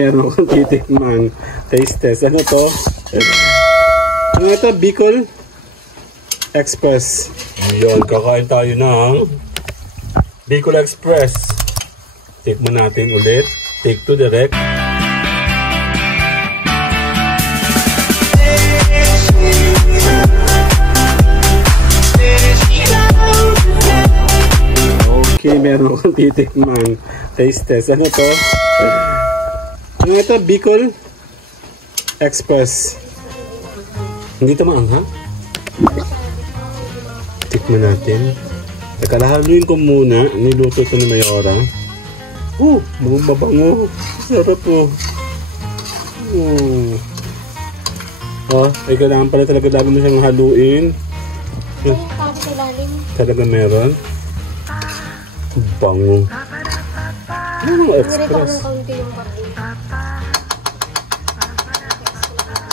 Meron akong titikman. Taste test. Ano to? Ano ito? Bicol Express. Ayun, kakain tayo ng Bicol Express. Tikman natin ulit. Take 2 direct. Okay, meron akong titikman. Taste test. Ano to? Ano ito? Bicol Express. Hindi ito maanghang? Tikman natin. Nakalahaluin ko muna. Niluto ito ni Mayora. Mabango. Sarap po. Ay kailangan pala talaga lagi mo siyang haluin. Talaga meron. Bango. Ano mga express?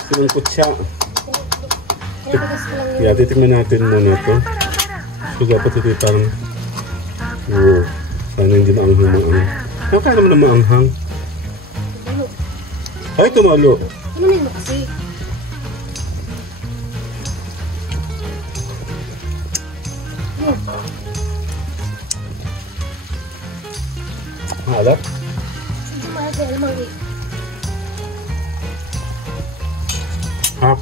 Sinungkot siya. Yeah, titikman natin muna ito. So dapat ito parang sana hindi maanghang. Ano kaya naman na maanghang? Ay, tumalo. Inumin mo kasi. Mahalap? Hap.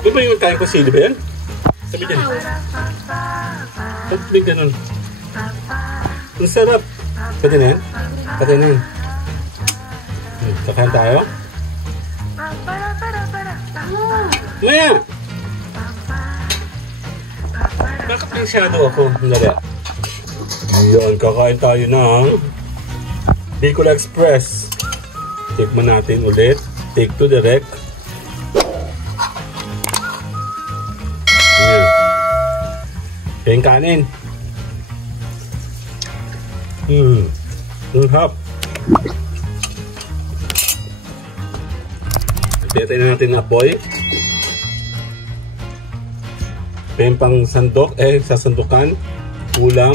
Di ba yung kain ko sili ba yan? Sabi dyan. Pag-big ganun. Ang sarap. Pwede na yan? Pwede na yan. Kakain tayo? Maya! Bakit may shadow ako? Lala. Ayan, kakain tayo ng Bicol Express. Tikman natin ulit. Take 2 direct. Ayan. Yung kanin. Hap. Piyatay na natin na apoy. Yung pang sandok, sasandukan. Ulam.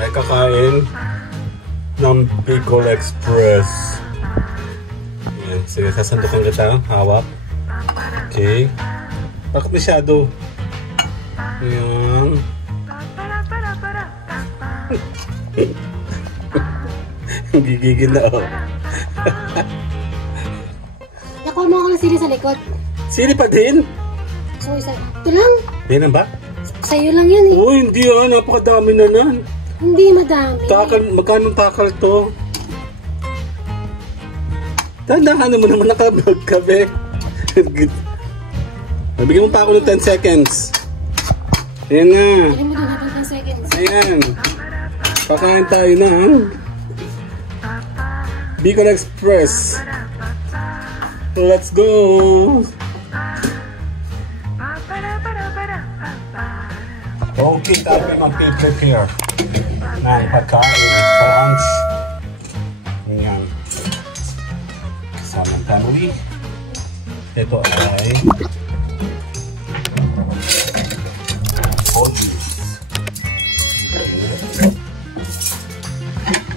Ay kakain ng Bicol Express. Ayan, sige, sasandukan kita. Hawak. Okay. Bakit masyado? Ayan. Gigigil na oh. Nakuha mo ako ng sili sa likod. Sili pa din? So, ito lang. Yan ba? Sa'yo lang yan eh. Oh, hindi ah. Napakadami na nan. Hindi madami. Takal, magkano takal to? Tandaan mo naman nakablog ka, be. Nabigyan mo pa ako ng 10 seconds. Ayan na. Alam mo doon ng 10 seconds. Ayan. Pakain tayo na. Bicol Express. Let's go. Okay, tayo mag-prepare ng pagkain sa lunch. Ayan. Kasama ng family. Ito ay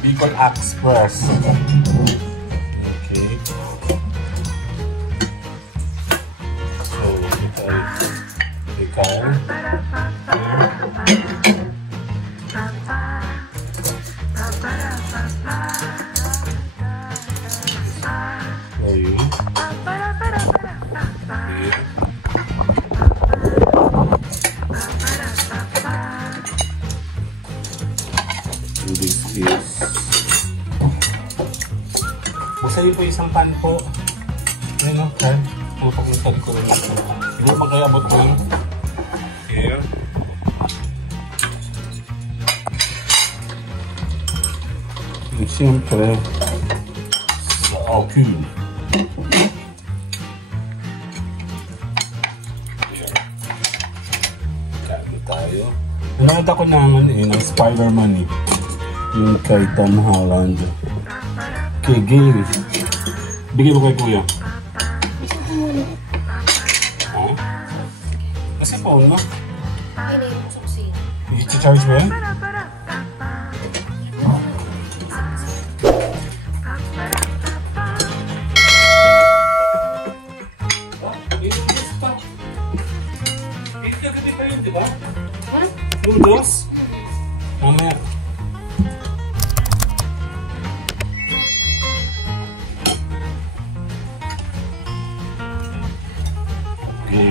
Bicol Express. Okay. So, ito ay ikaw. This is busayin po isang pan po. Ayun o, kan. Pupag-usali ko rin ito. Siguro magkayabot lang. Here. And siyempre sa alcohol. Here. Kaya tayo. Nakita ko naman ng Spider-Man eh. Yung kay Tom Holland. Okay, game. Bigay mo kay kuya. Ha? Kasi phone mo. Ay, na yung suksi. I-charge mo yan? noodles? Mamaya. Okay.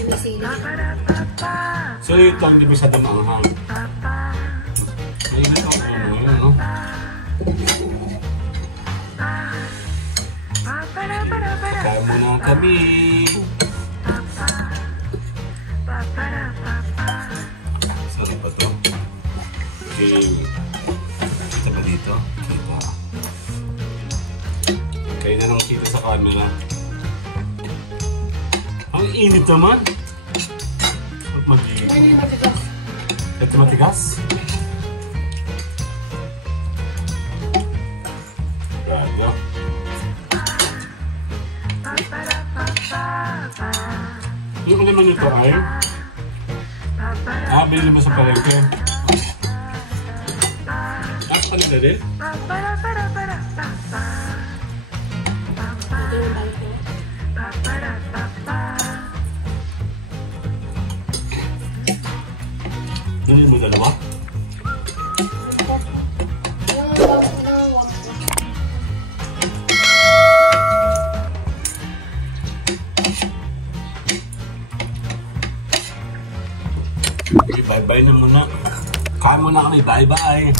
Yung sili. So, ito lang di masyadong maanghang. Mainit ako ano yun, no? Kaya muna kami. Sarap ba ito? Okay. Kita ba dito? Kita. Kaya na lang kita sa camera. Ang init naman. Ba't magiging? Ano yung matigas? Ito matigas? Grabe. Yung naman ito ay bilhin mo sa palengke. Nasa kanila din? Ito yung balik ko. Bilhin mo dalawa? Okay, bye-bye na muna. Kain muna kami. Bye-bye.